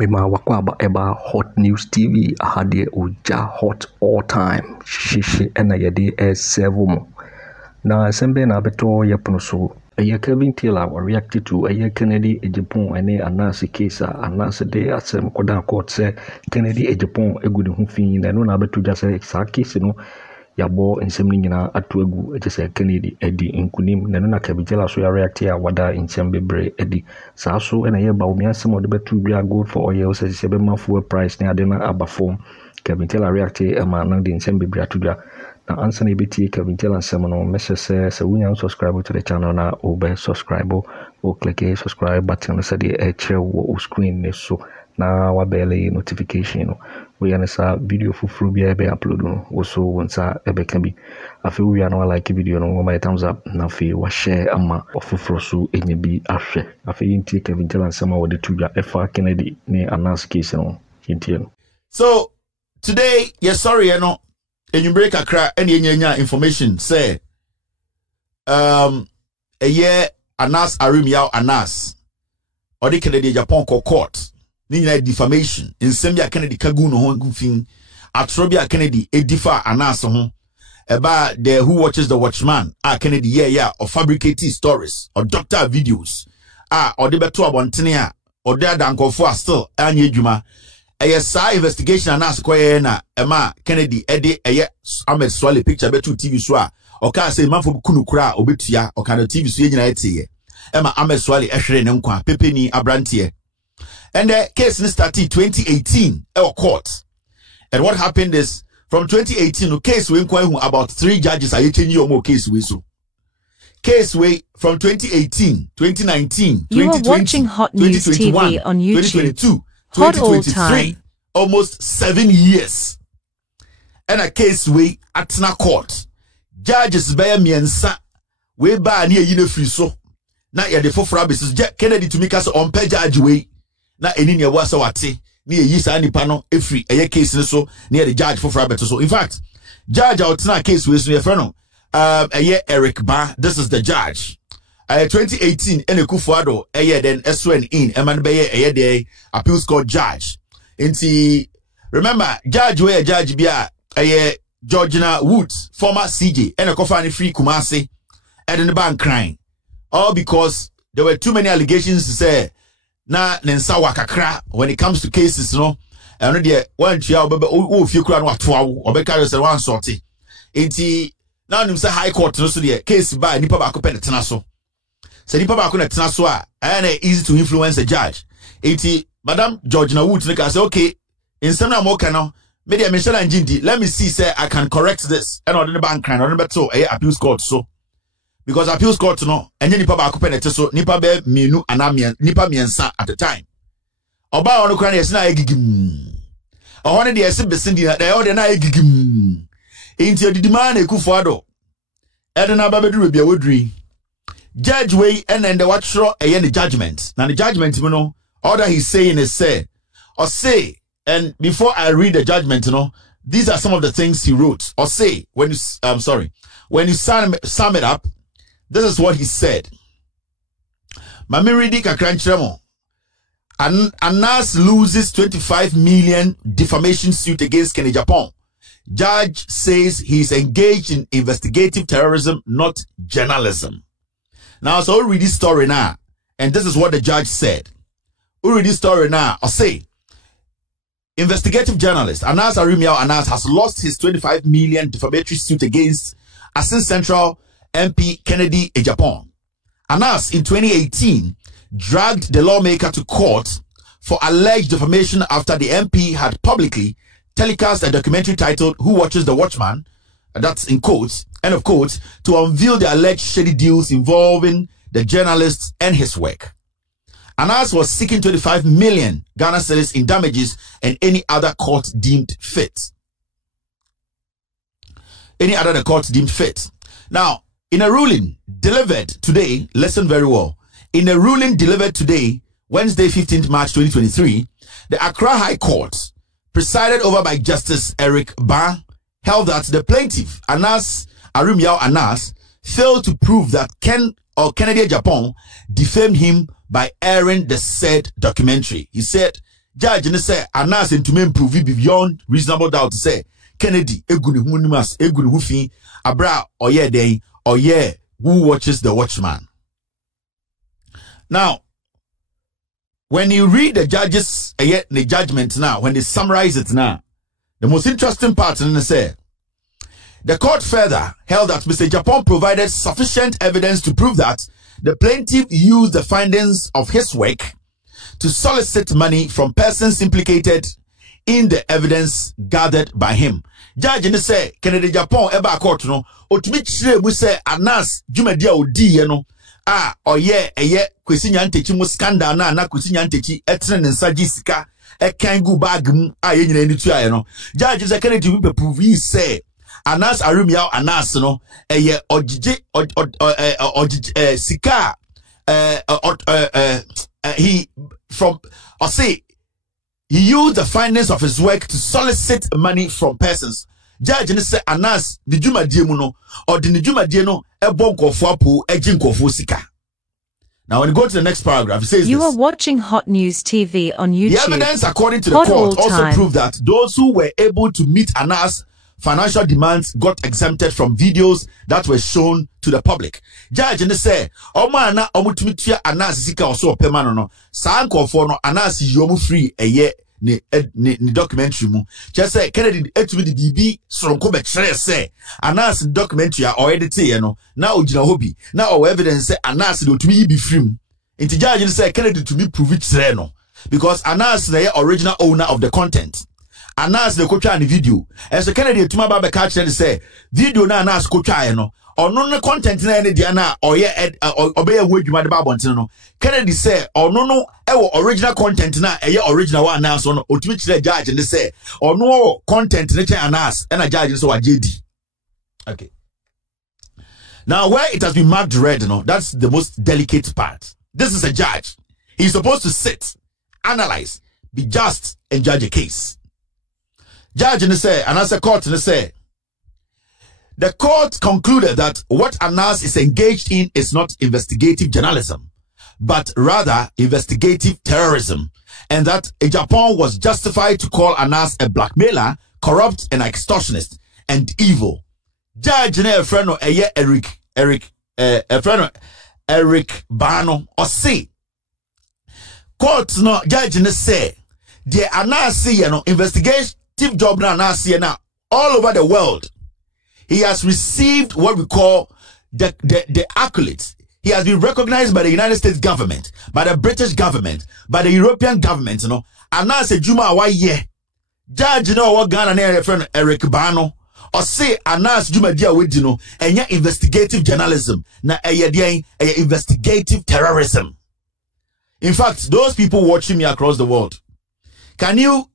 Mema wakwa eba hot news TV ahade uja hot all time shishi ena yede seven na sembe na beto yepono so kelvin reacted to Kennedy Agyapong ene Anas case Anas de asem koda court say Kennedy Agyapong egudi ho fi na no na beto ja say sa case no yabo nsem ni nyina atoagu ejese Kennedy edi inkunim na no na kabijela so ya react ya wada nsem bebre edi sa so ena ye ba omi asem ode betu bia gold for oil say se be mafuel price na ade na abafom kabijela react e ma na de nsem bebre atudwa na answer na beti kabijela nsem no message say wunya subscribe to the channel na obe subscribe o click subscribe button so de e share wo screen ne so na wabele notification we anasa video fufuru bia be upload no so wonsa ebe kan bi afi we na like video no my thumbs up na afi wa share ama ofufuru so enye bi ahwe afi inti Kevin Telan sama wode tudwa efa Kennedy ne Anas case no inti no. So today yes sorry no enyumbre kakra ene enya information say eye Anas Aremeyaw Anas odi Kennedy Agyapong court ni defamation nsem ya Kennedy kagu no ho gufin atrobia Kennedy edifa Anas ho eba the who watches the watchman Kennedy yeah or fabricating stories or doctor videos or the beto abontene or the dankofo still anya adwuma sa investigation Anas koye na ema Kennedy ede Ahmed Swale picture betu TV so o ka say manfo kunu kura obetua o kana TV so nyina etiye ema Ahmed Swale ehwere ne nkwa pepeni abrantie. And the case started 2018 at court. And what happened is from 2018, the case we inquire about 3 judges are changing your case we so. Case way from 2018, 2019, you 2020, are watching Hot News TV on YouTube. 2022, Hot 2023, almost 7 years. And a case way at na court. Judges by miensa we ba near you free so. Na ya the 4 basis Kennedy to make us on pay judge way. Na eni ya wasa wate ni Ayisha nipa no efri eye case ni so near the judge for Frabeto. So in fact judge out na case we so no Eric Ba, this is the judge 2018 ene kufuado then SWN in eman be the appeals court judge inti remember judge where judge bia Georgina Woods former CJ ene kofa ni free Kumasi and in the bank crying all because there were too many allegations to say na nensa wakakra when it comes to cases no and there one chia obebe o fie kura no atoa wo obeka say one sorty enti now nim say high court no so there case by nipa ba ko penetena so say nipa ba ko netena so and easy to influence the judge enti Madam Georgina Wood no say okay in some na mo no me dey mention njindi let me see say I can correct this and on the bank crime on beto appeals court so because appeals court no enye nipa ba akopɛ nete so nipa be mienu anamia nipa miensa at the time oba ono kra na yesi na egigim ohone de yesi besindi na de ode na egigim enti odidima na ekufuado ede na ba beduru bia wodri judge way and the watchro the judgment now the judgment you know all that he's saying is say or say and before I read the judgment you know these are some of the things he wrote or say when you when you sum it up. This is what he said. Mami reading kakranchiremo. Anas loses 25 million defamation suit against Ken Agyapong. Judge says he's engaged in investigative terrorism, not journalism. Now, so we'll read this story now. And this is what the judge said. We'll read this story now. I'll say, investigative journalist Anas Aremeyaw Anas has lost his 25 million defamatory suit against Assistant Central MP Kennedy Agyapong. Anas in 2018 dragged the lawmaker to court for alleged defamation after the MP had publicly telecast a documentary titled Who Watches the Watchman, that's in quotes, end of quotes, to unveil the alleged shady deals involving the journalist and his work. Anas was seeking 25 million Ghana cedis in damages and any other court deemed fit. Now, in a ruling delivered today, listen very well. In a ruling delivered today, Wednesday, 15th March 2023, the Accra High Court, presided over by Justice Eric Ba, held that the plaintiff, Anas Aremeyaw Anas, failed to prove that Kennedy Agyapong defamed him by airing the said documentary. He said Judge ne say Anas ntumi improve beyond reasonable doubt say Kennedy eguni hunimas eguni hufi abra oye den oye who watches the watchman. Now, when you read the judges the judgment now, when they summarize it now, the most interesting part in the say the court further held that Mr. Agyapong provided sufficient evidence to prove that the plaintiff used the findings of his work to solicit money from persons implicated in the evidence gathered by him. Judge in the say, Ken Agyapong eba court no, otumi chire mu say Anas dwumadia odi ye no, oye Kusi nyantechi mu scandal na Kusi nyantechi etene ne nsa sika ekan gu bag mu ye nyina ni tu aye no. Judge say Ken Agyapong prove say Anas Aremeyaw Anas no ogige sika he used the findings of his work to solicit money from persons. Judge ne say Anas the dwumadie mu no or the dwumadie no ebo nkofo apo agi nkofo sika. Now when you go to the next paragraph, it says you this. are watching Hot News TV on YouTube. The evidence according to the court also proved that those who were able to meet Anas' financial demands got exempted from videos that were shown to the public. Judge ne say Oma na omutumitua Anas sika oso opema no saa nkofo no Anas yomu free ni documentary mu. Just say Kennedy etumi di bibi soronko be kire say Anas documentary a edit ye no na ogina hobi na o evidence say Anas de otumi be free mu. Inti judge ne say Kennedy to me prove it kire no because Anas the original owner of the content. Anas the kotwa ni video. And so Kennedy etuma ba be catch say video na Anas kotwa ye no ono no content na ene dia na oye obeye hu adwuma de ba bonten no. Kennedy say ono no ewo original content na original one now so no otumi kire judge ne say ono content ne chen Anas and a judge so wa JD. Okay. Now where it has been marked red, that's the most delicate part. This is a judge. He's supposed to sit, analyze, be just, and judge a case. Judge ne say, Anas court ne say, the court concluded that what Anas is engaged in is not investigative journalism, but rather investigative terrorism, and that Agyapong was justified to call Anas a blackmailer, corrupt, and extortionist, and evil. Judge ne friend Eric Bano or say court no judge ne say the Anas investigative job na Anas na all over the world. He has received what we call the accolades. He has been recognized by the United States government, by the British government, by the European government, Anas Juma wa ye. Judge what Ghana na friend Eric Bano or say Anas Juma dia we and investigative journalism na investigative terrorism. In fact, those people watching me across the world, can you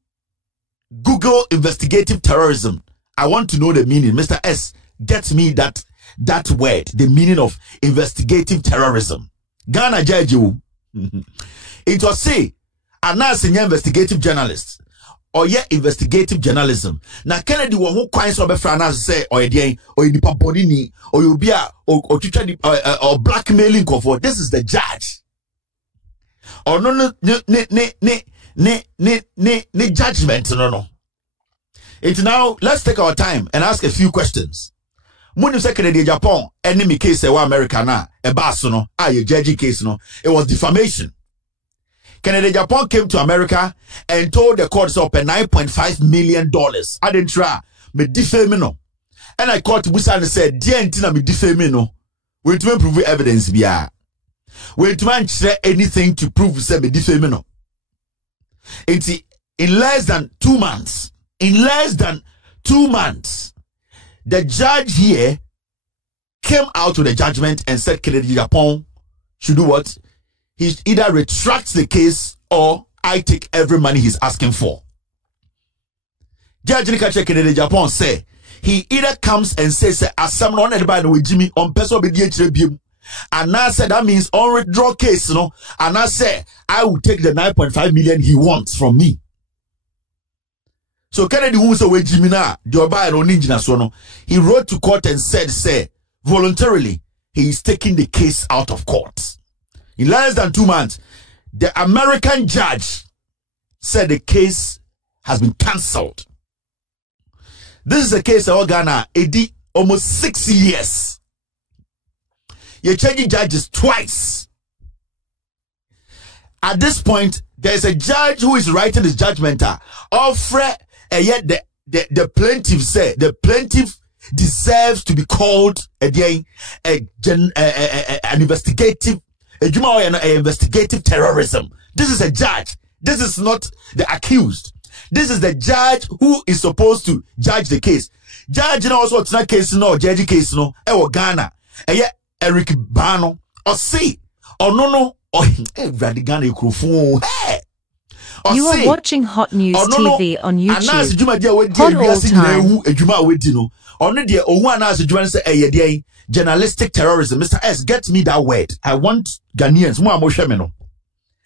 Google investigative terrorism? I want to know the meaning. Mr. S, get me that word, the meaning of investigative terrorism. Ghana judge you. It was say Anas investigative journalist or investigative journalism. Na Kennedy wo ho kwan so be fra Anas say or dey or nipa body ni or you be or blackmailing for. This is the judge. Or no judgment no. It's now, let's take our time and ask a few questions. Munim say Ken Agyapong enemy case wa America na e baso no a judge case no, it was defamation. Ken Agyapong came to America and told the court up $9.5 million. I didn't try me defame no. And I called Busa and said, "Dear Ntina me defame no. We to prove evidence biya. We to share anything to prove say me defame no." In less than 2 months. In less than 2 months, the judge here came out with a judgment and said Ken Agyapong should do what? He either retracts the case or I take every money he's asking for. Judge Ken Agyapong say he either comes and says asam no anybody with Jimmy on person be the and I said that means on withdraw case, and I say I will take the 9.5 million he wants from me. So Kennedy who say we Jimina Dioba no ninja so no, he wrote to court and said say voluntarily he is taking the case out of court. In less than 2 months, the American judge said the case has been cancelled. This is a case of Ghana. It did almost 6 years. You're changing judges twice. At this point, there's a judge who is writing his judgment. Offer, and yet the plaintiff said the plaintiff deserves to be called again an investigative, investigative terrorism. This is a judge. This is not the accused. This is the judge who is supposed to judge the case. Judge no also tina case no judge case no e Ghana. Eye Eric Bano or see or no Ghana hey. You are watching Hot News TV on YouTube. Hot all time. Journalistic terrorism. Mr. S, get me that word. I want Ghanaians.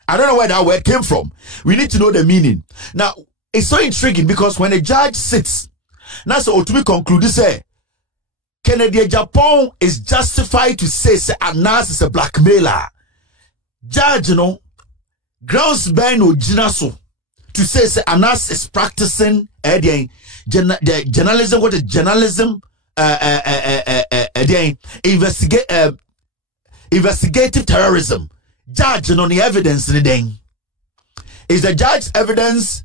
I don't know where that word came from. We need to know the meaning. Now, it's so intriguing because when a judge sits, now so to be concluded, say, Ken Agyapong is justified to say Anas is a blackmailer. Judge, grounds ben no jinaso to say Anas is practicing the journalism. What is journalism? Investigative terrorism. Judge on the evidence in the day. Is the judge's evidence?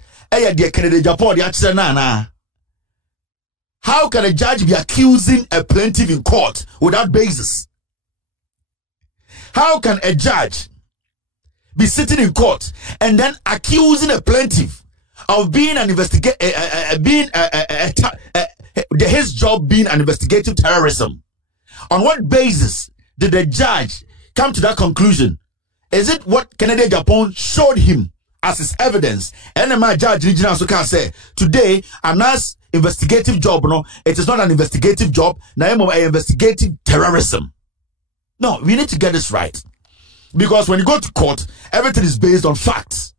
How can a judge be accusing a plaintiff in court without basis? How can a judge be sitting in court and then accusing a plaintiff of being an his job being an investigative terrorism? On what basis did the judge come to that conclusion? Is it what Ken Agyapong showed him as his evidence? And my judge regional so can say today Anas investigative job, it is not an investigative job, now investigative terrorism. No, we need to get this right. Because when you go to court, everything is based on facts.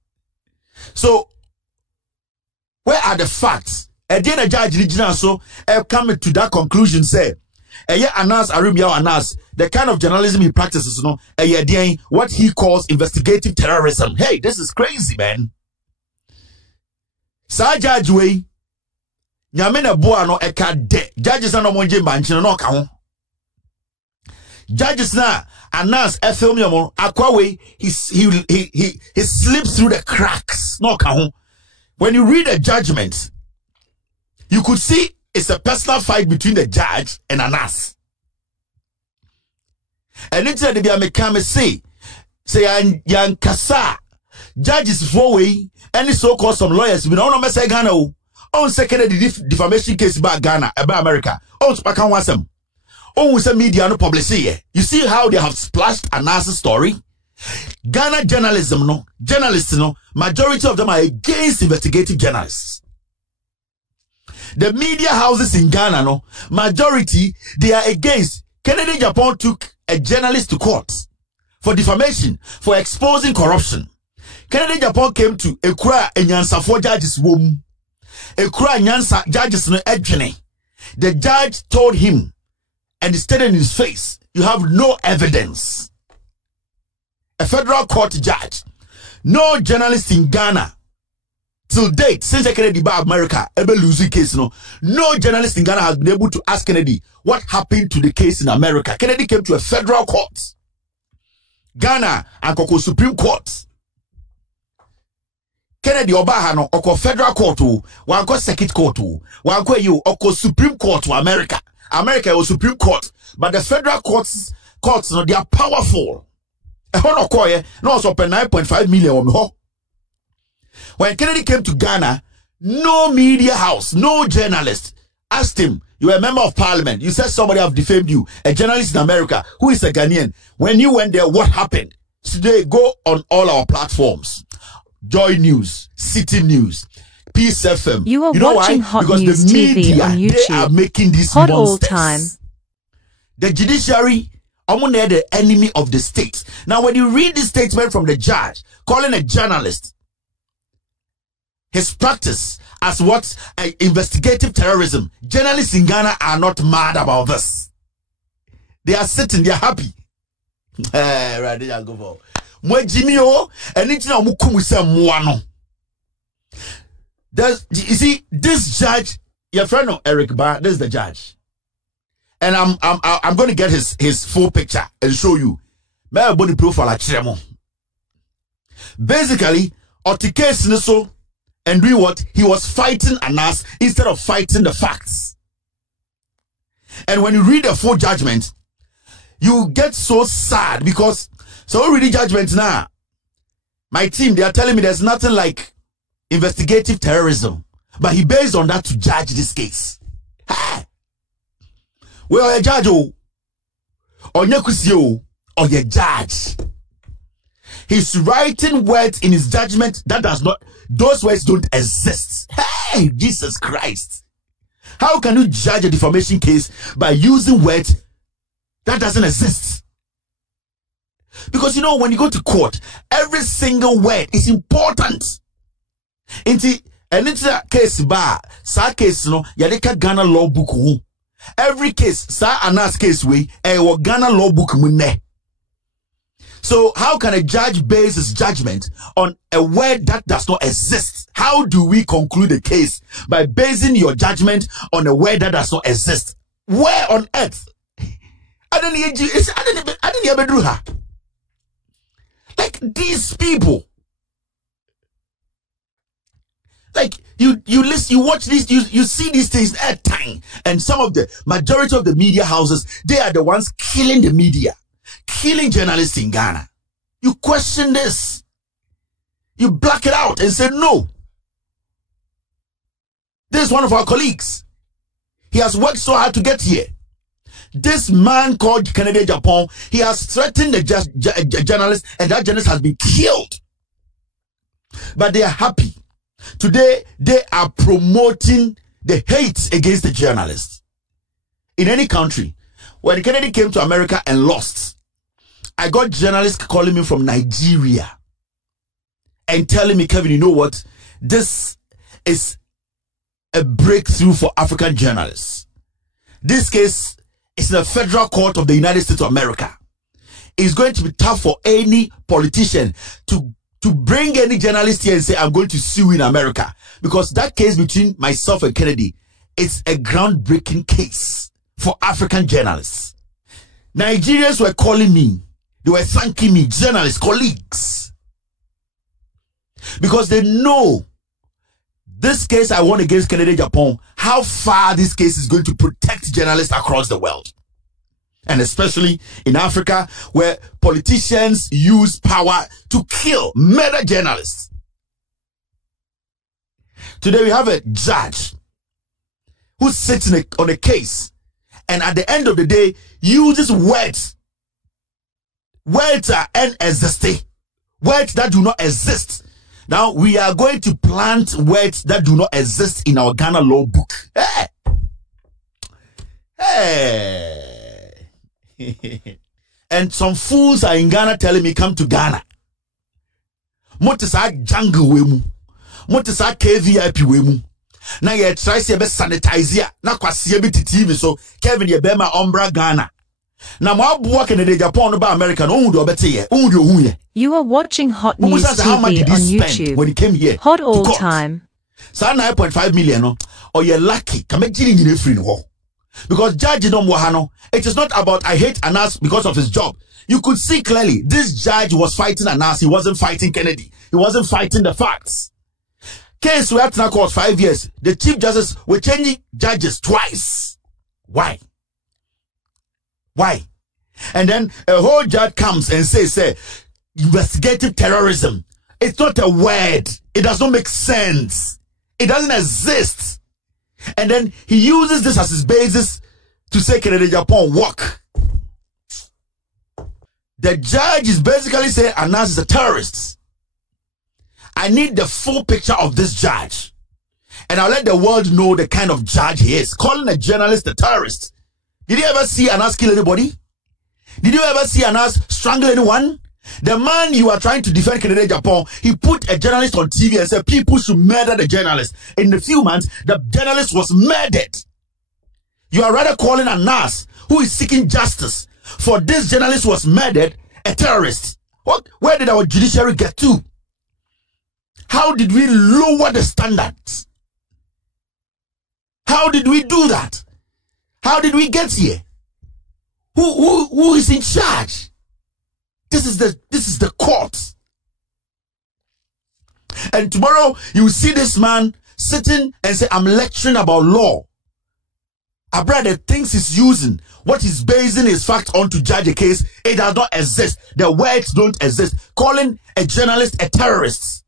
So, where are the facts? And then a judge regional so come to that conclusion, say, Anas Aremeyaw Anas, the kind of journalism he practices, what he calls investigative terrorism. Hey, this is crazy, man. Sa judge way, nyamena boa no eka de. Judges na no monje manchino no ka ho. Judges na Anas film yamo akwa way he slips through the cracks no ka ho. When you read a judgment, you could see it's a personal fight between the judge and Anas. And it's the be come say yan kasa judges for way any so-called some lawyers we don't know say Ghana on second defamation case about Ghana about America on spakan wasem on say media no publish here. You see how they have splashed Anas' story. Ghana journalists majority of them are against investigative journalists. The media houses in Ghana, majority, they are against. Ken Agyapong took a journalist to court for defamation, for exposing corruption. Ken Agyapong came to Ekura Nyansa for judges womb. Ekura Nyansa judges no edgene. The judge told him, and he stated in his face, you have no evidence. A federal court judge, no journalist in Ghana, till date, since Kennedy by America, ever losing case, no journalist in Ghana has been able to ask Kennedy what happened to the case in America. Kennedy came to a federal court, Ghana and Koko Supreme Court. Kennedy Obaha no Oko federal court, one ko circuit court, one ko you Oko Supreme Court to America. America was Supreme Court, but the federal courts no, they are powerful. No, it's open 9.5 million. When Kennedy came to Ghana, no media house, no journalist asked him, you are a member of parliament. You said somebody have defamed you, a journalist in America who is a Ghanaian. When you went there, what happened? Today, go on all our platforms. Joy News, City News, Peace FM. You are watching Hot because News the media, TV on YouTube. they are making these Hot monsters. all time. The judiciary, they're the enemy of the state. Now, when you read this statement from the judge, calling a journalist, his practice as what investigative terrorism, journalists in Ghana are not mad about this. They are sitting, they are happy. Right, there you go. Mwejimio, and it's now mukumu se mwano. You see, this judge, your friend of Eric Barr, this is the judge. And I'm going to get his full picture and show you. My body profile basically, Otikes so and doing what? He was fighting Anas instead of fighting the facts. And when you read the full judgment, you get so sad because so we read the judgment now. My team, they are telling me there's nothing like investigative terrorism, but he based on that to judge this case. Well, a judge or Kusi or your judge. He's writing words in his judgment that does not, those words don't exist. Hey, Jesus Christ. How can you judge a defamation case by using words that doesn't exist? Because you know, when you go to court, every single word is important. And it's a case bar, sa case no, yadeka Ghana law book. Every case, sa Anas case we, Ghana law book munne. So how can a judge base his judgment on a word that does not exist? How do we conclude a case by basing your judgment on a word that does not exist? Where on earth? I didn't ever do her. Like these people. Like you listen, you watch these, you see these things at time, and some of the majority of the media houses, they are the ones killing the media. Killing journalists in Ghana. You question this. You black it out and say no. This is one of our colleagues. He has worked so hard to get here. This man called Ken Agyapong, he has threatened the journalist, and that journalist has been killed. But they are happy. Today, they are promoting the hate against the journalists. In any country, when Kennedy came to America and lost, I got journalists calling me from Nigeria and telling me, Kevin, you know what? This is a breakthrough for African journalists. This case is in the federal court of the United States of America. It's going to be tough for any politician to bring any journalist here and say, I'm going to sue in America. Because that case between myself and Kennedy, it's a groundbreaking case for African journalists. Nigerians were calling me. They were thanking me, journalists, colleagues. Because they know this case I won against Ken Agyapong, how far this case is going to protect journalists across the world. And especially in Africa, where politicians use power to kill, murder journalists. Today we have a judge who sits on a case, and at the end of the day, uses words. Words are unexisting. Words that do not exist. Now, we are going to plant words that do not exist in our Ghana law book. Hey! Hey! And some fools are in Ghana telling me, come to Ghana. Motisa jungle wemu. Motisa KVIP wemu. Now you try to sanitize ya. Na kwa siyebi TV so Kevin ye bema ombra Ghana. Now my work in the Japan about American. You are watching Hot News TV on YouTube. When he came here, hot all time. So 9.5 million, no, or you're lucky. Come in free no. Because judge don't wahano. It is not about I hate Anas because of his job. You could see clearly this judge was fighting Anas. He wasn't fighting Kennedy. He wasn't fighting the facts. Case we had to court 5 years. The chief justice were changing judges twice. Why? Why? And then a whole judge comes and says, investigative terrorism. It's not a word. It does not make sense. It doesn't exist. And then he uses this as his basis to say, Ken Agyapong walk. The judge is basically saying Anas is a terrorist. I need the full picture of this judge. And I'll let the world know the kind of judge he is. Calling a journalist a terrorist. Did you ever see Anas kill anybody? Did you ever see Anas strangle anyone? The man you are trying to defend, Ken Agyapong, he put a journalist on TV and said people should murder the journalist. In a few months, the journalist was murdered. You are rather calling Anas, who is seeking justice for this journalist was murdered, a terrorist. What? Where did our judiciary get to? How did we lower the standards? How did we do that? How did we get here? Who is in charge? This is the court. And tomorrow you will see this man sitting and say, I'm lecturing about law. A brother thinks he's using what he's basing his fact on to judge a case. It does not exist. The words don't exist. Calling a journalist a terrorist.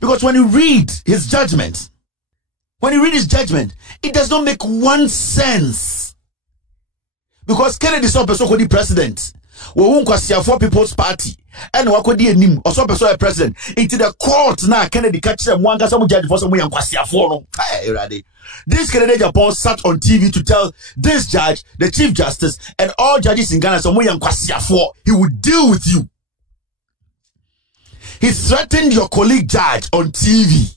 Because when you read his judgment, it does not make one sense. Because Kennedy saw the president. We won't for People's Party. And wakodi enim or some person president into the court now. Kennedy catch them one guy some judge for some young no. This Ken Agyapong sat on TV to tell this judge, the Chief Justice, and all judges in Ghana some young he would deal with you. He threatened your colleague judge on TV.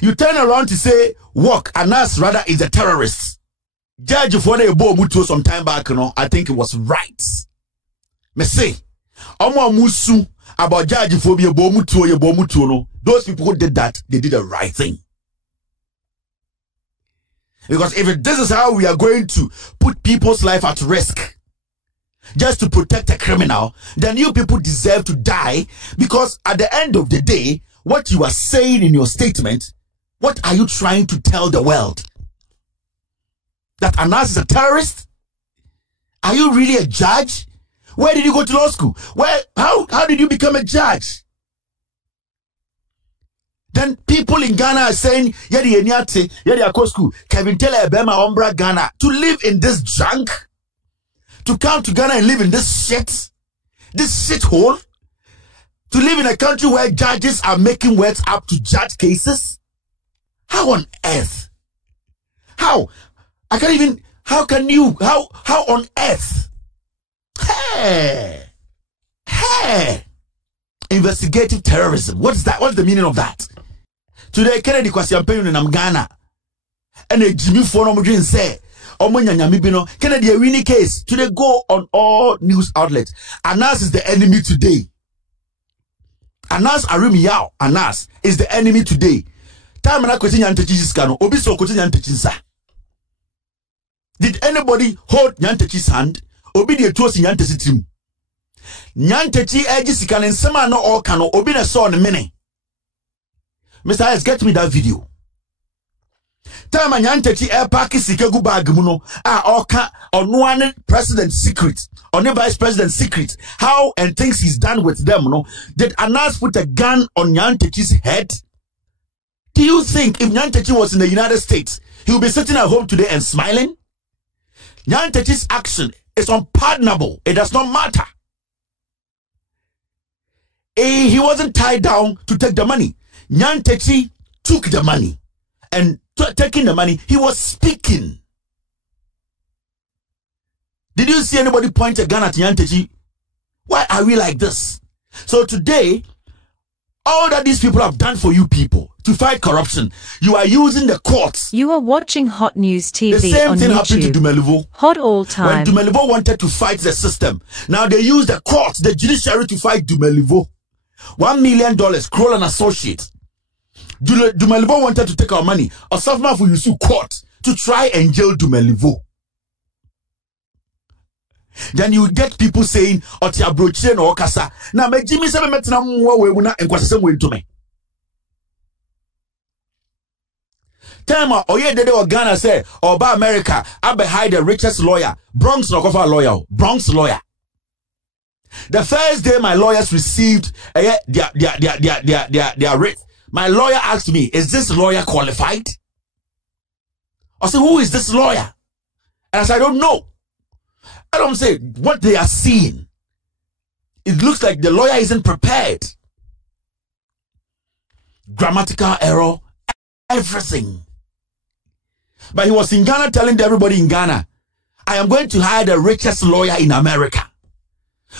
You turn around to say, walk, Anas rather is a terrorist. Judge for the Mutu some time back, I think it was right. Me say, musu about judge phobia Mutu no. Those people who did that, they did the right thing. Because if this is how we are going to put people's life at risk, just to protect a criminal, then you people deserve to die. Because at the end of the day, what you are saying in your statement, what are you trying to tell the world? That Anas is a terrorist? Are you really a judge? Where did you go to law school? How did you become a judge? Then people in Ghana are saying, yadi school, Kevin tell Ebema Ombra Ghana to live in this junk, to come to Ghana and live in this shithole, to live in a country where judges are making words up to judge cases. How on earth? How? I can't even. How can you? How on earth? Hey, investigative terrorism. What's that? What's the meaning of that? Today, Kennedy kwasi ampenu na Ghana, and a Jimmy Fono say, Kennedy a winning case. Today, go on all news outlets. Anas is the enemy today. Anas Aremeyaw, Anas is the enemy today. Time na kwesi nyantechi's kano. Obi so kwesi nyantechinsa. Did anybody hold nyantechi's hand? Obi de tuosi nyanteci tim. Nyantechi ejisikana nsema no all kano. Obi na saw on mene. Mr. Ayes, get me that video. Time nyantechi air park sikagu bag muno. Oka on one president's secret. On the vice president's secret. How and things he's done with them, no? Did Anas put a gun on Nyantechi's head? Do you think if Nyantechi was in the United States, he would be sitting at home today and smiling? Nyantechi's action is unpardonable. It does not matter. He wasn't tied down to take the money. Nyantechi took the money. And taking the money, he was speaking. Did you see anybody point a gun at Nyantechi? Why are we like this? So today, all that these people have done for you people to fight corruption, you are using the courts. You are watching Hot News TV on YouTube. The same thing happened to Dumelivo. Hot all time. When Dumelivo wanted to fight the system, now they use the courts, the judiciary to fight Dumelivo. $1 million, Kroll and Associates. Dumelivo wanted to take our money. Or Safma for use court to try and jail Dumelivo. Then you get people saying, "Oti abrochire no okasa." Na me Jimmy say me metena mwa we na enkwasese we ntome. Tema oye dede o Ghana say, "Oba America, I be hide the richest lawyer. Bronx no cover lawyer. Bronx lawyer." The first day my lawyers received their rate, my lawyer asked me, "Is this lawyer qualified?" I said, "Who is this lawyer?" And I said, "I don't know." I don't say what they are seeing. It looks like the lawyer isn't prepared. Grammatical error, everything. But he was in Ghana telling everybody in Ghana, "I am going to hire the richest lawyer in America."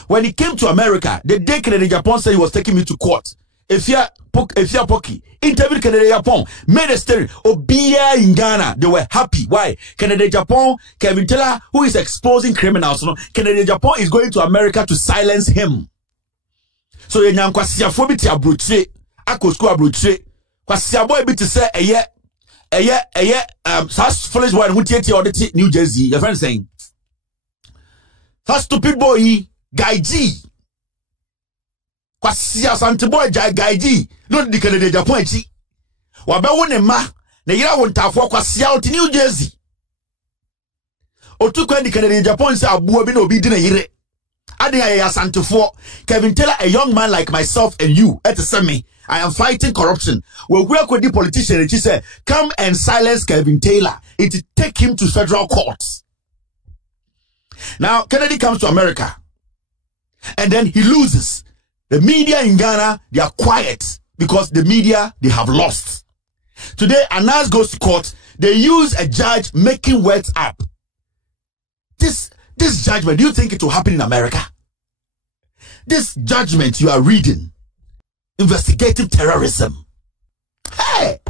When he came to America, the day Ken Agyapong said he was taking me to court, Afia Poki interviewed Ken Agyapong, made a story. Obia in Ghana, they were happy. Why? Ken Agyapong, Kevin Teller, who is exposing criminals, no? Ken Agyapong is going to America to silence him. So the nyankwasiafo bi ti abrochire, akosku abrochire, kwasiabo bi ti say Such foolish boy who take your New Jersey. Your friend saying, that stupid boy, Guy G. Kwasia Sante boy, Guy G. No, the Canada Japan. Waba wone ma, na yira wontafo kwasia out New Jersey. Otu kwa the Canada Japan say abuo bi na obi di na yire. Ade ya Sante for Kevin Taylor, a young man like myself and you, at the me. I am fighting corruption. Well, we are the politician and she said, come and silence Kevin Taylor. It take him to federal courts. Now, Kennedy comes to America and then he loses. The media in Ghana, they are quiet because the media, they have lost. Today, Anas goes to court. They use a judge making words up. This judgment, do you think it will happen in America? This judgment you are reading, investigative terrorism. Hey!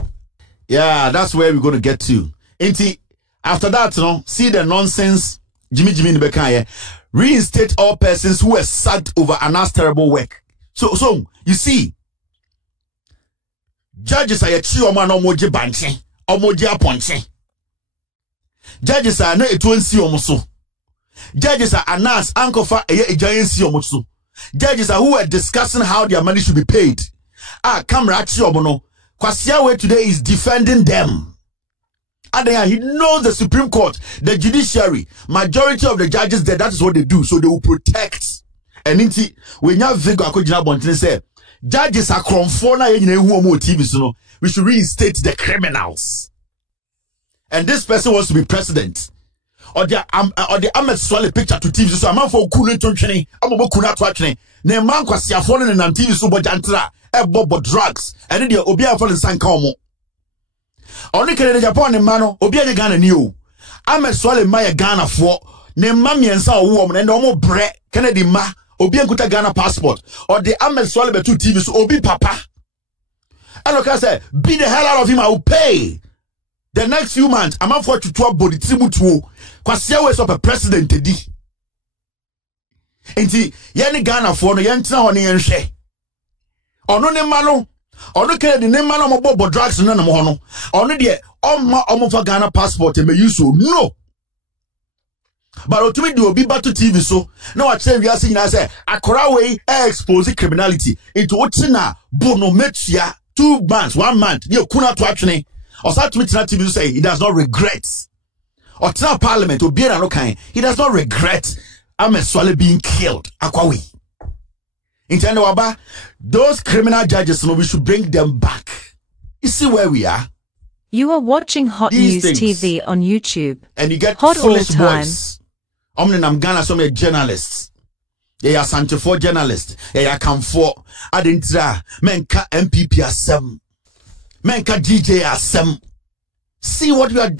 Yeah, that's where we're going to get to. After that, see the nonsense. Jimmy Nibekaya, reinstate all persons who were sacked over Anas' terrible work. So you see, judges are a chioma no moje banche, omoje aponche. Judges are no etuensi omoso. Judges are Anas ankofa eye ejayensi omoso. Judges are who are discussing how their money should be paid. Kamra Chiobono. Kwasiawe today is defending them. And he knows the Supreme Court, the judiciary, majority of the judges there, that is what they do. So they will protect. And when you have Vigo Akojina Bontine say, judges are cromfona TV, so we should reinstate the criminals. And this person wants to be president. Or the Ahmed Swale picture to TV, so I'm out for Kunin Tunchini, I'm about Kunat watching. Neman Kwasia fallen in TV, so Bojantra, Bobo drugs, and then the Obia fallen Sankomo. Only Canada Japan and Mano, Obia Ghana new. Ahmed Swale Maya Ghana for Nemami and Sao woman and almost bre Kennedy Ma, Obia Kuta Ghana passport, or the Ahmed Swale two TVs, Obi Papa. And look, I said, beat the hell out of him, I will pay. The next few months, I'm out for to 12 body tributu. Kwasia was up a president di. Enti yani Ghana for no yentina hone yenhwe. Ono ne mano, ono kede ne mano mo bobo drugs no na mo hono. Ono de omo for Ghana passport e me use no. But otumi de obi bato TV so na wa kire wiase nyina say Akroma we expose criminality into otina bonometia 2 months 1 month dey kuna to atwene. Or start to TV say he does not regret. Or tell Parliament or be no kind. He does not regret Ahmed Swale being killed. Akwawi. Intendo those criminal judges, we should bring them back. You see where we are. You are watching Hot News TV on YouTube. And you get hot all the time. Boys. I'm Ghana, some journalists. They are Santifo journalists. They are Camfor. Adintra. Menka MPP asem. Menka DJ asem. See what we are,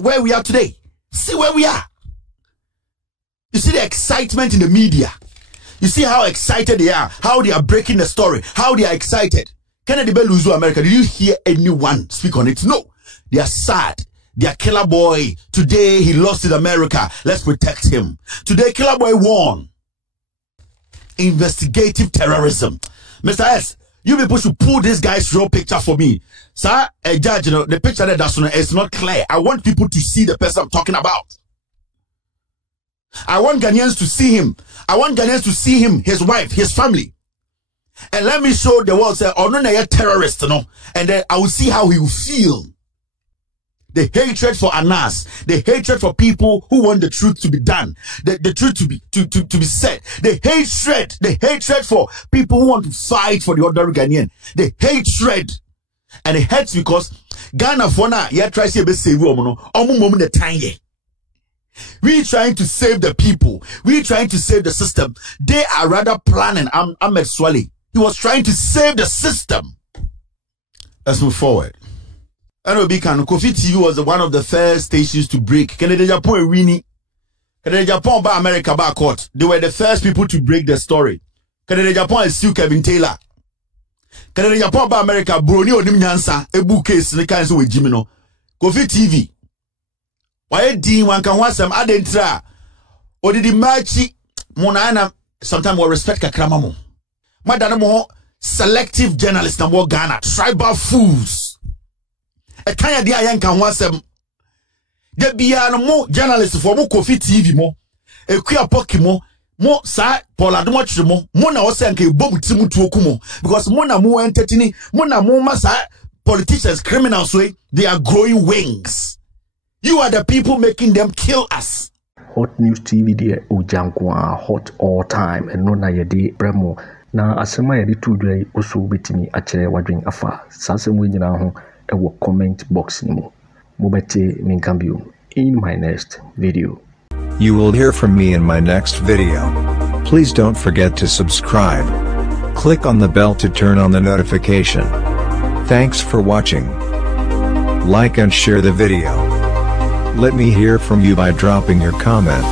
where we are today. See where we are. You see the excitement in the media. You see how excited they are. How they are breaking the story. How they are excited. Kennedy Bell lose to America. Did you hear anyone speak on it? No. They are sad. They are Killer Boy. Today he lost in America. Let's protect him. Today Killer Boy won. Investigative terrorism. Mr. S, you people should pull this guy's real picture for me. Sir, a judge, the picture that's on is not clear. I want people to see the person I'm talking about. I want Ghanaians to see him. I want Ghanaians to see him, his wife, his family. And let me show the world, say, oh, no, you're a terrorist, and then I will see how he will feel. The hatred for Anas, the hatred for people who want the truth to be done, the truth to be said, the hatred for people who want to fight for the ordinary Ghanaian, the hatred, and it hurts because Ghana for now, yeah, try to save the time. We trying to save the people, we trying to save the system. They are rather planning. Ahmed Swale, he was trying to save the system. Let's move forward. Kofi TV was one of the first stations to break. Canada Japan winning. Canada Japan by America by court. They were the first people to break the story. Canada Japan is still Kevin Taylor. Canada Japan by America Brony Onim Nyansa ebu case ne kan so we Jimino. Kofi TV. Why din wan kan wasam adentra. Odi di machi monana sometimes we respect kakrama mo. Madana mo selective journalists na mo Ghana tribal fools. e kan ya de ayen kan ho asem de bia no mo journalist for mo Kofi TV mo ekua poki mo sa Poladom chiri mo na o se nka ebom timu tuoku mo because mo na mo entertain mo na mo ma sa politicians criminals way they are growing wings. You are the people making them kill us. Hot News TV there ojankwa hot all time and no na yede bremo na asema yede to dwai oso betimi akere wadwen afa sasem we nyina ho e wo comment box ni mo bete minkambio in my next video. You will hear from me in my next video. Please don't forget to subscribe. Click on the bell to turn on the notification. Thanks for watching. Like and share the video. Let me hear from you by dropping your comment.